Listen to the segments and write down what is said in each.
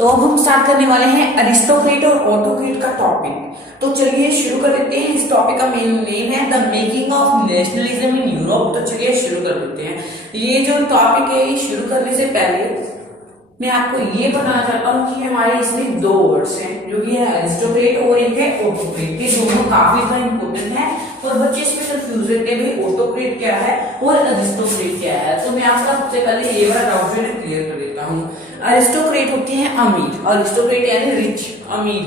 तो अब हम स्टार्ट करने वाले हैं अरिस्टोक्रेट और ऑटोक्रेट का टॉपिक। तो चलिए शुरू कर देते हैं। इस टॉपिक का मेन नेम है the making of nationalism in Europe. तो चलिए शुरू कर देते हैं। ये जो टॉपिक है ये शुरू करने से पहले मैं आपको ये बताना चाहता हूँ कि हमारे इसमें दो वर्ड्स हैं, जो कि है अरिस्टोक्रेट और एक है ऑटोक्रेट। ये दोनों काफी ज्यादा इंपॉर्टेंट है और बच्चे इसमें कंफ्यूज रहते हैं भाई ऑटोक्रेट क्या है और अरिस्टोक्रेट क्या है। तो मैं आपका सबसे पहले ये वाला डाउट जो है क्लियर कर देता हूँ। अरिस्टोक्रेट होते हैं अमीर, अरिस्टोक्रेट यानी रिच अमीर,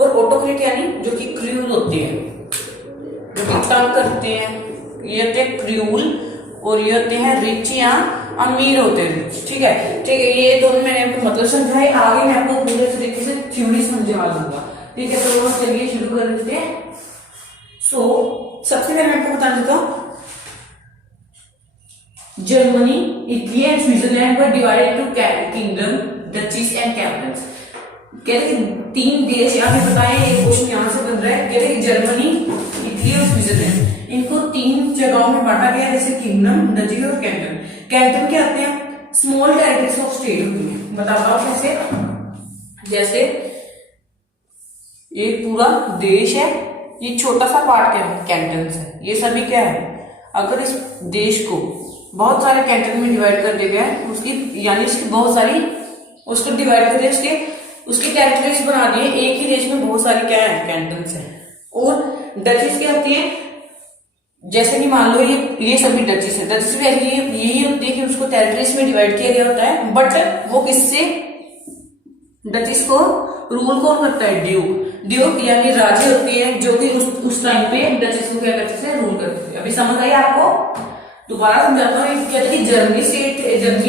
और ऑटोक्रेट यानी जो कि क्रूल होते हैं, जो कि तंग करते हैं। ये होते हैं क्रूल और ये होते हैं रिच या अमीर होते हैं रिच। ठीक है, ठीक है, ये दोनों मैंने आपको मतलब समझाए। आगे मैं आपको पूरे तरीके से थ्योरी समझा दूंगा। ठीक है, तो चलिए शुरू कर देते हैं। सबसे पहले मैं आपको बता देता हूँ, Germany, Italy and Switzerland were divided to kingdom, duchies and cantons. कहते हैं तीन देश यहाँ पे बताए, एक क्वेश्चन यहाँ से बन रहा है। कहते हैं जर्मनी, इटली और स्विट्जरलैंड, इनको तीन जगहों में बांटा गया, जैसे किंगडम, डची और कैंटन। कैंटन क्या होते हैं? स्मॉल टेरिटरीज ऑफ स्टेट होती है। बताता हूँ कैसे। जैसे एक पूरा देश है, ये छोटा सा पार्ट क्या है? कैंटन है। ये सभी क्या है? अगर इस देश को बहुत सारे कैंटन में डिवाइड कर दिया गया है, उसकी यानी इसकी बहुत सारी उसको डिवाइड कर दिया, उसकी टेरिटरीज बना दिए। एक ही देश में बहुत सारी क्या है? कैंटन्स है। और डचीज क्या होती है? जैसे कि मान लो ये सभी डचीज है। डचीज भी यही होती है कि उसको टेरिटरीज में डिवाइड किया गया होता है, बट वो किससे? डचीज को रूल कौन करता है? ड्यूक। ड्यूक यानी राजे होती है, जो कि उस टाइम पे डचीज को क्या करते थे? रूल करते थे। अभी समझ आई आपको? दोबारा समझाता हूँ। कहते हैं जर्मनी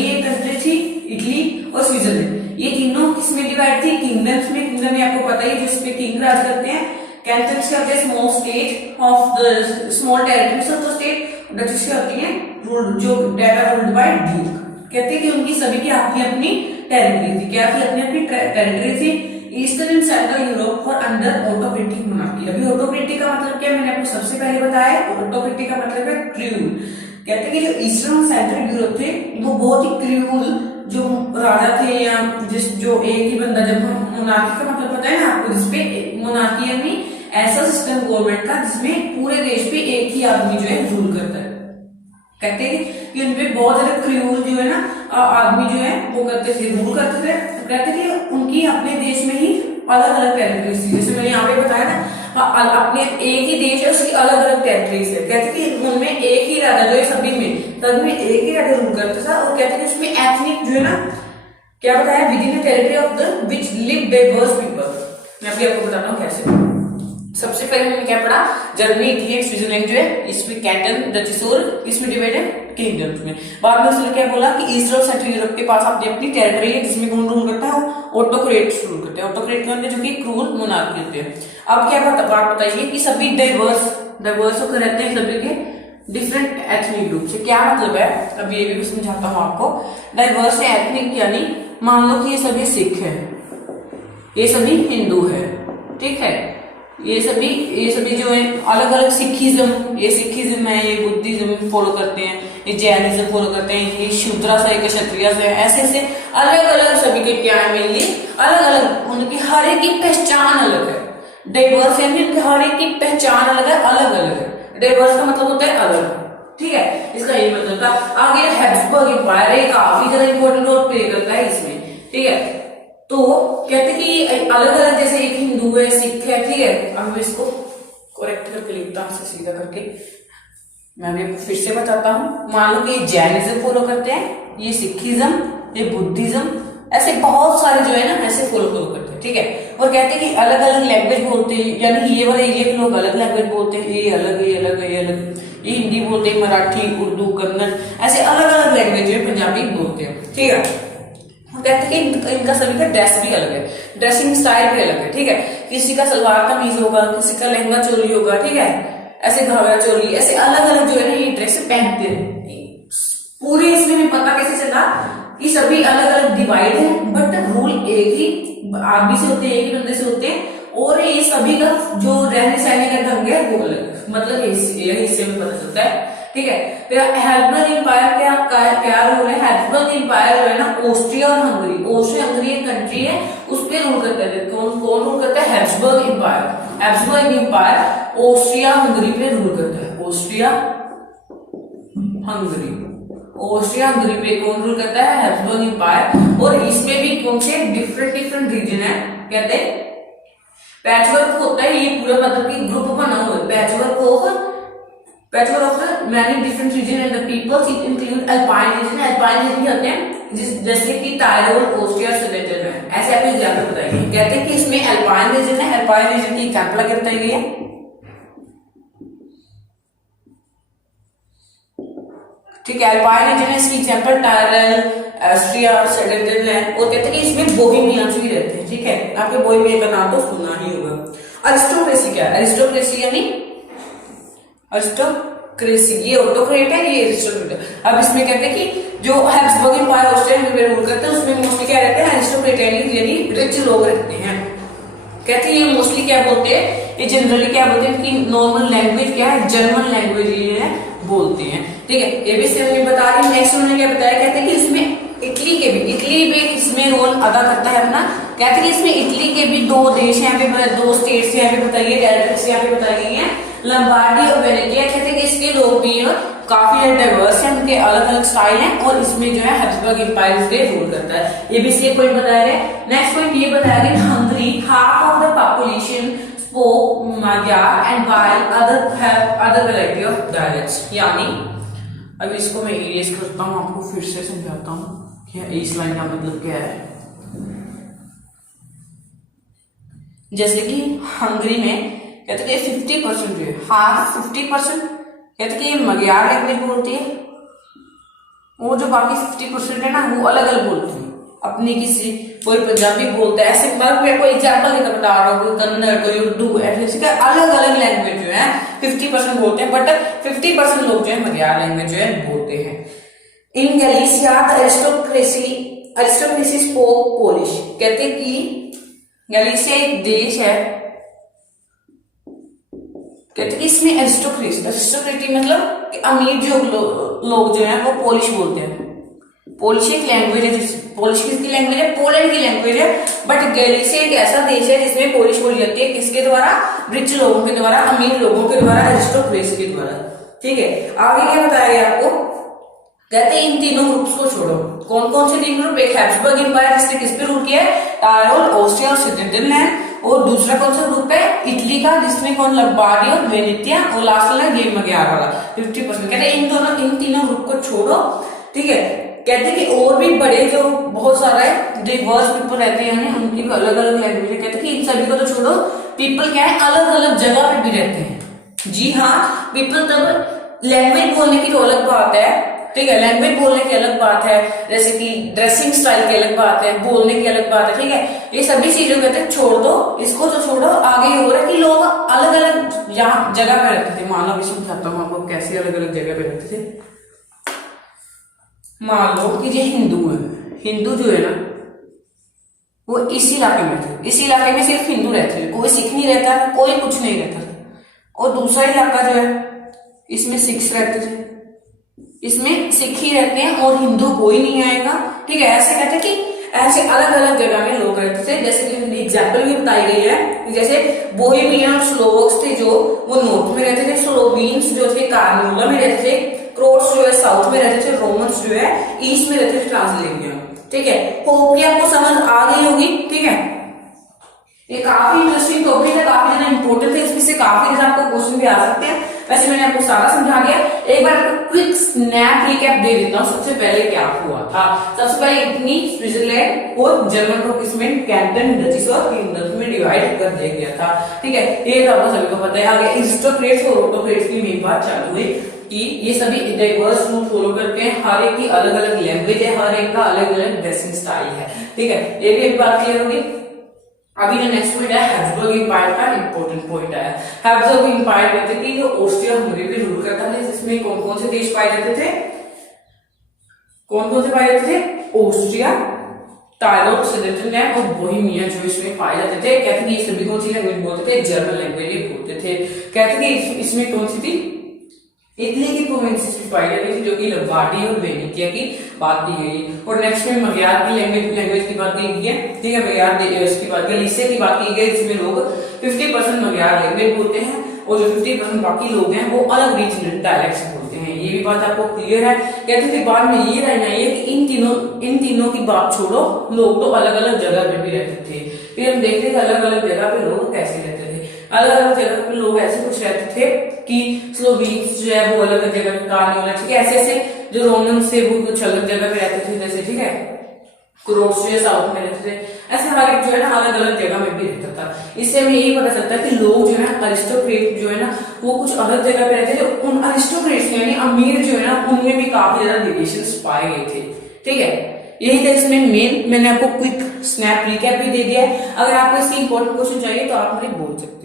एक कंट्री थी, इटली और स्विट्जरलैंड, ये तीनों किसमें डिवाइड थी? किंगडम्स में। किंगडम में आपको पता ही जिसपे किंग राज करते हैं। कैंटन्स क्या होते हैं? Small state of the small territories of the state. Duchies क्या होती है? रूल्ड, जो डेटा रूल्ड बाय ड्यूक। कहते हैं कि उनकी सभी की अपनी अपनी टेरिटरी थी। क्या थी? अपनी अपनी टेरिटरी थी। Eastern and central Europe for under autocratic monarchy. अभी ऑटोक्रेटिक का मतलब क्या मैंने आपको सबसे पहले बताया। ऑटोक्रेटिक का मतलब है क्रूल। कहते हैं कि जो ईस्टर्न और सेंट्रल यूरोप थे वो बहुत ही क्रूल जो राजा थे, या जो एक ही बंदा, जब हम मोनार्की का मतलब पता है ना आपको, जिसपे मोनार्की यानी ऐसा सिस्टम गवर्नमेंट का जिसमें पूरे देश पे एक ही आदमी जो है रूल करता है। कहते हैं कि उनपे बहुत ज्यादा क्रूल जो है ना आदमी जो है वो करते थे, रूल करते थे। कहते थे कि उनकी अपने देश में ही अलग अलग टेरिटरीज थी। जैसे मैंने यहाँ पे बताया ना, अपने एक ही देश है, उसकी अलग अलग टेरिटरीज है। कहते कि उनमें एक ही राजा जो है, सभी में एक ही राजा रूल करता था। और कहते हैं उसमें एथनिक जो है ना, क्या बताया? With in the territory of the which live diverse people. मैं अभी आपको बताता हूँ कैसे। सबसे पहले मैंने क्या पढ़ा? जर्मनी, इटली, स्विट्जरलैंड जो है इसमें कैंटन, डचीज और इसमें डिवाइडेड किंगडम्स में। बाद में उसने क्या बोला कि ईस्ट और सेंट्रल यूरोप के पास अपनी अपनी टेरिटरी है, जिसमें कौन रूल करता है? ऑटोक्रेट रूल करते हैं। ऑटोक्रेट कौन है? जो कि क्रूल मोनार्की होते हैं। अब क्या बात बताइए कि सभी डाइवर्स होकर रहते हैं, सभी के डिफरेंट एथनिक ग्रुप से। क्या मतलब है? अब ये भी समझाता हूँ आपको। डाइवर्स एथनिक यानी मान लो कि ये सभी सिख है, ये सभी हिंदू है, ठीक है, ये सभी जो है अलग अलग सिखिज्म, ये सिखिज्म है, ये बुद्धिज्म फॉलो करते हैं, ये जैनिज्म फॉलो करते हैं, ये शूद्रा से, ये क्षत्रिय से, ऐसे अलग अलग सभी के क्या है? मेनली अलग अलग, उनकी हर एक की पहचान अलग है। डाइवर्स यानी उनकी हर एक की पहचान अलग है, अलग अलग है। डाइवर्स का मतलब होता है अलग, ठीक है, इसका ये मतलब था। आगे हैब्सबर्ग एम्पायर है, काफी ज्यादा इंपॉर्टेंट रोल प्ले करता है इसमें, ठीक है। तो कहते कि अलग अलग, जैसे एक हिंदू है, सिख है, ठीक है। अब मैं इसको करेक्ट करके लिखता हूँ, सीधा करके मैं भी फिर से बताता हूँ। मान लो कि ये जैनिज्म फॉलो करते हैं, ये सिखिज्म, ये बुद्धिज्म, ऐसे बहुत सारे जो है ना ऐसे फॉलो करते हैं, ठीक है। और कहते हैं कि अलग अलग लैंग्वेज बोलते हैं, यानी ये वाले एरिया के लोग अलग लैंग्वेज बोलते हैं, ये अलग, ये अलग, ये अलग, ये हिंदी बोलते हैं, मराठी, उर्दू, कन्नड़, ऐसे अलग अलग लैंग्वेज जो है पंजाबी बोलते हैं, ठीक है। कहते हैं कि इनका सभी का ड्रेस भी अलग है, ड्रेसिंग स्टाइल भी अलग है, ठीक है। किसी का सलवार कमीज होगा, किसी का लहंगा चोली होगा, ठीक है, ऐसे घाघरा चोली, ऐसे अलग अलग जो है ना ये ड्रेस पहनते हैं। पूरे इसमें नहीं पता कैसे चला कि सभी अलग अलग डिवाइड है, बट रूल एक ही आदमी से होते हैं, एक ही बंदे से होते हैं। और ये सभी का जो रहने सहने का ढंग है वो अलग, मतलब इससे में पता चलता है, ठीक है। फिर हैब्सबर्ग एम्पायर क्या रोल है? हैब्सबर्ग एम्पायर जो है ना ऑस्ट्रिया और हंगरी, ऑस्ट्रिया हंगरी एक कंट्री है, रूल करते थे? कौन कौन रूल करता है? Habsburg Empire. Habsburg Empire Austria Hungary पे रूल करता है। ऑस्ट्रिया हंगरी, ऑस्ट्रिया हंगरी पे कौन रूल करता है? Habsburg Empire. और इसमें भी कौन से डिफरेंट डिफरेंट रीजन है, कहते हैं पैचवर्क होता है। ये पूरा मतलब कि ग्रुप बना हुआ है, patchwork of many different region and the peoples, it include Alpine region. Alpine region क्या होते हैं? जैसे कि टायरोल, ऑस्ट्रिया, सुडेटन है। ऐसे आप एग्जाम्पल बताइए। कहते हैं कि इसमें अल्पाइन रीजन है। अल्पाइन रीजन की एग्जाम्पल क्या बताई गई है? ठीक है, अल्पाइन रीजन है, इसकी एग्जाम्पल टायरल, ऑस्ट्रिया, सुडेटन है। और कहते हैं कि इसमें बोहेमियंस भी रहते हैं। ठीक है, आपके बोहेमियन का नाम तो सुना ही होगा। अरिस्टोक्रेसी क्या है? अरिस्टोक्रेसी यानी अरिस्टोक्रेसी, ये ऑटोक्रेट है, ये अरिस्टोक्रेट है। अब इसमें कहते हैं कि जो हैब्सबर्ग एम्पायर ऑस्ट्रिया में रूल करते हैं उसमें मोस्टली क्या रहते हैं? अरिस्टोक्रेट यानी रिच लोग रहते हैं। कहते हैं ये मोस्टली क्या बोलते हैं? ये जनरली क्या बोलते हैं कि नॉर्मल लैंग्वेज क्या है? जर्मन लैंग्वेज ये बोलते हैं। ठीक है, ये भी हमने बता रही। नेक्स्ट उन्होंने क्या बताया? कहते हैं कि इसमें इटली भी इसमें रोल अदा करता है अपना। कहते हैं कि इसमें इटली के भी दो देश यहाँ पे, दो स्टेट्स यहाँ पे बताइए, टेरिटरीज यहाँ पे बताई गई है, लंबार्डी और वेनेटिया। कहते हैं कि इसके लोग भी काफी डाइवर्स हैं, उनके अलग अलग स्टाइल हैं। और इसमें जो है हैब्सबर्ग एम्पायर इसके रूल करता है। ये भी इसलिए पॉइंट बताया है। नेक्स्ट पॉइंट ये बताया गया, Hungary half of the population spoke magyar and while other have other variety of dialects। यानी अब इसको मैं इरेज करता हूँ, आपको फिर से समझाता हूँ कि इस लाइन का मतलब क्या है। जैसे कि हंगरी में कहते हैं 50% जो है, हाफ 50% कहते हैं कि ये magyar लैंग्वेज बोलती है, वो जो बाकी 50% है ना वो अलग अलग बोलती है अपनी। किसी कोई पंजाबी बोलता है, ऐसे मैं कोई एग्जाम्पल लेकर बता रहा हूँ, कोई कन्नड़, कोई उर्दू, ऐसे अलग अलग लैंग्वेज जो है 50% बोलते हैं, बट 50% लोग जो है magyar लैंग्वेज जो है बोलते हैं। इन गैलिसिया अरिस्टोक्रेसी स्पोक पोलिश। कहते हैं कि गैलिसिया एक देश है, कहते हैं इसमें अरिस्टोक्रेसी मतलब कि अमीर जो लोग जो है वो पोलिश बोलते हैं। पोलिश एक लैंग्वेज है, पोलिश किसकी लैंग्वेज है? पोलैंड की लैंग्वेज है। बट गैलिसिया एक ऐसा देश है जिसमें पोलिश बोली जाती है। किसके द्वारा? रिच लोगों के द्वारा, अमीर लोगों के द्वारा, अरिस्टोक्रेसी के द्वारा। ठीक है, आगे क्या बताया गया आपको? कहते हैं इन तीनों ग्रुप्स को छोड़ो। कौन कौन से तीन ग्रुप? एक हैब्सबर्ग एम्पायर जिसने किस पे रूल किया है? टायरोल, ऑस्ट्रिया और सुडेटनलैंड। और दूसरा कौन सा ग्रुप है? इटली का, जिसमें कौन? लंबार्डी और वेनेटिया। और लास्ट वाला गेम magyar वाला 50%। कहते हैं इन तीनों ग्रुप को छोड़ो। ठीक है, कहते हैं कि और भी बड़े जो बहुत सारा है डिवर्स पीपल रहते हैं, उनकी भी अलग अलग लैंग्वेज है। कहते हैं कि इन सभी को तो छोड़ो, पीपल क्या है? अलग अलग जगह पे भी रहते हैं। जी हाँ, पीपल तब लैंग्वेज बोलने की जो अलग बात है, ठीक है, लैंग्वेज बोलने की अलग बात है, जैसे कि ड्रेसिंग स्टाइल की अलग बात है, बोलने की अलग बात है। ठीक है, ये सभी चीजें कहते हैं छोड़ दो, इसको तो छोड़ो। आगे ये हो रहा है कि लोग अलग अलग यहाँ जगह पे रहते थे। मान लो मैं समझाता हूँ आपको कैसे अलग अलग जगह पे रहते थे। मान लो कि जो हिंदू है, हिंदू जो है ना वो इस इलाके में थे, इस इलाके में सिर्फ हिंदू रहते थे, कोई सिख नहीं रहता, कोई कुछ नहीं रहता था। और दूसरा इलाका जो है इसमें सिख्स रहते थे, इसमें सिख ही रहते हैं और हिंदू कोई नहीं आएगा। ठीक है, ऐसे कहते हैं कि ऐसे अलग अलग जगह में लोग रहते थे। जैसे कि एग्जाम्पल भी बताई गई है, जैसे बोहेमियन और स्लोवक्स थे जो वो नॉर्थ में रहते थे, स्लोवीन्स जो थे कार्नूला में रहते थे, क्रोट्स जो है साउथ में रहते थे, रोमन्स जो है ईस्ट में रहते थे, ट्रांसलेविया। ठीक है, होप कि आपको समझ आ गई होगी। ठीक है, ये काफी इंटरेस्टिंग टॉपिक है, काफी ज्यादा इंपॉर्टेंट है, इसमें से काफी ज्यादा आपको क्वेश्चन भी आ सकते हैं। वैसे मैंने आपको सारा समझा दिया, एक बार क्विक स्नैप रिकैप दे देता हूँ। सबसे पहले क्या हुआ था? सबसे पहले इटली, स्विट्जरलैंड और जर्मन को किसमें? कैंटन, डचेस और किंगडम्स में डिवाइड कर दिया गया था। ठीक है, ये तो आपको सभी को पता है। आगे अरिस्टोक्रेट्स और ऑटोक्रेट्स की मेन बात चालू हुई कि ये सभी डाइवर्स रूल फॉलो करते हैं, हर एक की अलग अलग लैंग्वेज है, हर एक का अलग अलग ड्रेसिंग स्टाइल है। ठीक है, ये भी एक बात क्लियर होगी। अभी जो नेक्स्ट पॉइंट है हैब्सबर्ग एम्पायर का इंपॉर्टेंट पॉइंट है। हैब्सबर्ग एम्पायर कहते हैं कि जो ऑस्ट्रिया हंगरी पे रूल करता है, जिसमें कौन कौन से देश पाए जाते थे? कौन कौन से पाए जाते थे? ऑस्ट्रिया, टायरोल, सुडेटनलैंड और बोहेमिया जो इसमें पाए जाते थे। कहते हैं कि ये सभी कौन सी लैंग्वेज बोलते थे? जर्मन लैंग्वेज बोलते थे। कहते हैं कि इसमें कौन सी थी? इटली की प्रोविंसेस भी पाई जाती थी, जो कि लम्बार्डी और वेनेटिया की बात की गई। और नेक्स्ट में मगयार की लैंग्वेज की बात की गई है, ठीक है, मगयार इसकी बात गलीसिया की बात की गई, जिसमें लोग 50% मगयार लैंग्वेज बोलते हैं और जो 50% बाकी लोग हैं वो अलग रीजनल डायलेक्ट्स बोलते हैं। ये भी बात आपको क्लियर है। कहते थे बाद में ये रहना है कि इन तीनों की बात छोड़ो, लोग तो अलग अलग जगह पे भी रहते थे। फिर हम देखते थे अलग अलग जगह पे लोग कैसे रहते थे। अलग अलग जगह पे लोग ऐसे कुछ रहते थे कि स्लोवीन्स जो है वो अलग अलग जगह पे, कार्निवल, ठीक है, ऐसे ऐसे जो रोमन से वो कुछ अलग जगह पे रहते थे, जैसे ठीक है क्रोएशिया साउथ में रहते थे, ऐसे हर एक जो है ना अलग अलग जगह में भी रहता था। इससे हमें यही पता चलता है कि लोग जो है अरिस्टोक्रेट जो है ना वो कुछ अलग जगह पे रहते थे। उन अरिस्टोक्रेट्स यानी अमीर जो है ना उनमें भी काफी ज्यादा वेरिएशंस पाए गए थे, ठीक है। यही था इसमें मेन, मैंने आपको क्विक स्नैप रिकैप भी दे दिया है। अगर आपको इसकी इंपॉर्टेंट क्वेश्चन चाहिए तो आप मुझे बोल सकते हैं।